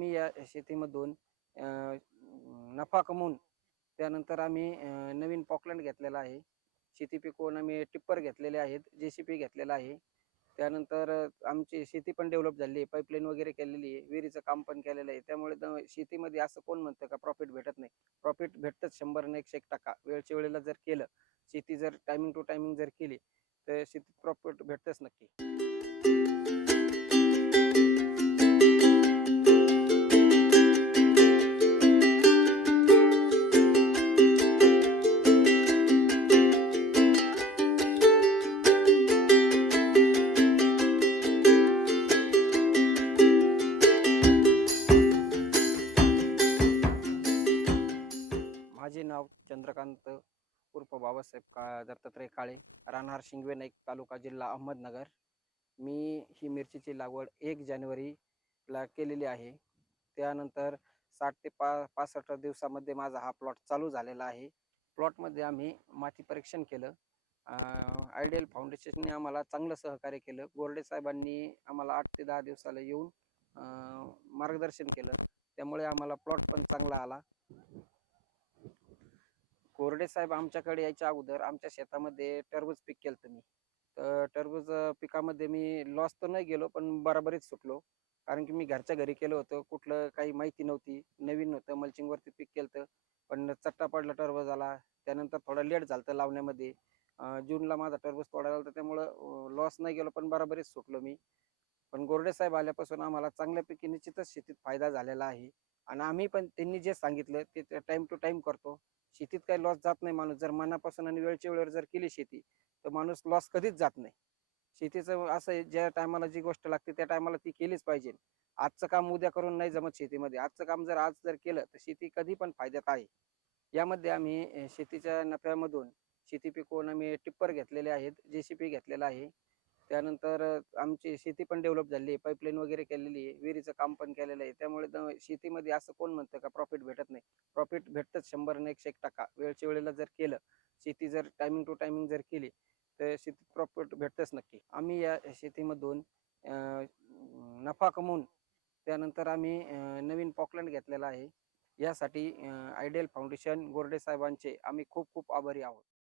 आम्ही या शेतीमधून नफा कमवून त्यानंतर आम्ही नवीन पॉकलँड घेतलेला आहे. शेती पिकवून आम्ही टिप्पर घेतलेले आहेत जे सी पी घेतलेला आहे. त्यानंतर आमची शेती पण डेव्हलप झाली आहे पाईपलाईन वगैरे केलेली आहे विहिरीचं काम पण केलेलं आहे. त्यामुळे शेतीमध्ये असं कोण म्हणतं का प्रॉफिट भेटत नाही? प्रॉफिट भेटतंच शंभर आणि एकशे एक टक्का. वेळच्या वेळेला जर केलं शेती जर टायमिंग टू टायमिंग जर केली तर शेतीत प्रॉफिट भेटतंच नक्की. नाव चंद्रकांत उर्फ बाबासाहेब का दत्तात्रय काळे राहणार शिंगवे नाईक तालुका जिल्हा अहमदनगर. मी ही मिरचीची लागवड एक जानेवारीला केलेली आहे. त्यानंतर साठ ते पा पासष्ट दिवसामध्ये माझा हा प्लॉट चालू झालेला आहे. प्लॉटमध्ये आम्ही माती परीक्षण केलं. आयडियल फाउंडेशनने आम्हाला चांगलं सहकार्य केलं. गोरडे साहेबांनी आम्हाला आठ ते दहा दिवसाला येऊन मार्गदर्शन केलं. त्यामुळे आम्हाला प्लॉट पण चांगला आला. कोरडे साहेब आमच्याकडे यायच्या अगोदर आमच्या शेतामध्ये टरबूज पीक केलं मी. तर टरबूज पिकामध्ये मी लॉस तर नाही गेलो पण बराबरीच सुटलो. कारण की मी घरच्या घरी केलं होतं कुठलं काही माहिती नव्हती नवीन होतं मल्चिंगवरती पीक केलं पण चट्टा पडला टरबूज आला. त्यानंतर थोडं लेट झालं होतं लावण्यामध्ये जूनला माझा टरबूज तोडायला होता त्यामुळं लॉस नाही गेलो पण बराबरीच सुटलो मी. पण गोरडे साहेब आल्यापासून आम्हाला चांगल्यापैकी निश्चितच शेतीत फायदा झालेला आहे. आणि आम्ही पण त्यांनी जे सांगितलं ते टाइम टू टाइम करतो. शेतीत काही लॉस जात नाही माणूस. जर मनापासून आणि वेळच्या वेळेवर जर केली शेती तर माणूस लॉस कधीच जात नाही. शेतीचं असं ज्या टायमाला जी गोष्ट लागते त्या टायमाला ती केलीच पाहिजे. आजचं काम उद्या करून नाही जमत शेतीमध्ये. आजचं काम जर आज जर केलं तर शेती कधी पण फायद्यात आहे. यामध्ये आम्ही शेतीच्या नफ्यामधून शेती पिकवून आम्ही टिप्पर घेतलेले आहेत जे सी पी घेतलेला आहे. त्यानंतर आमची शेती पण डेव्हलप झाली आहे. पाईपलाईन वगैरे केलेली आहे. विहिरीचं काम पण केलेलं आहे. त्यामुळे शेतीमध्ये असं कोण म्हणतं का प्रॉफिट भेटत नाही. प्रॉफिट भेटतंच शंभर एकशे एक टक्का. वेळच्या वेळेला जर केलं शेती जर टायमिंग टू टायमिंग जर केली तर शेतीत प्रॉफिट भेटतंच नक्की. आम्ही या शेतीमधून नफा कमवून त्यानंतर आम्ही नवीन पॉकलँड घेतलेला आहे. यासाठी आयडियल फाउंडेशन गोरडे साहेबांचे आम्ही खूप खूप आभारी आहोत.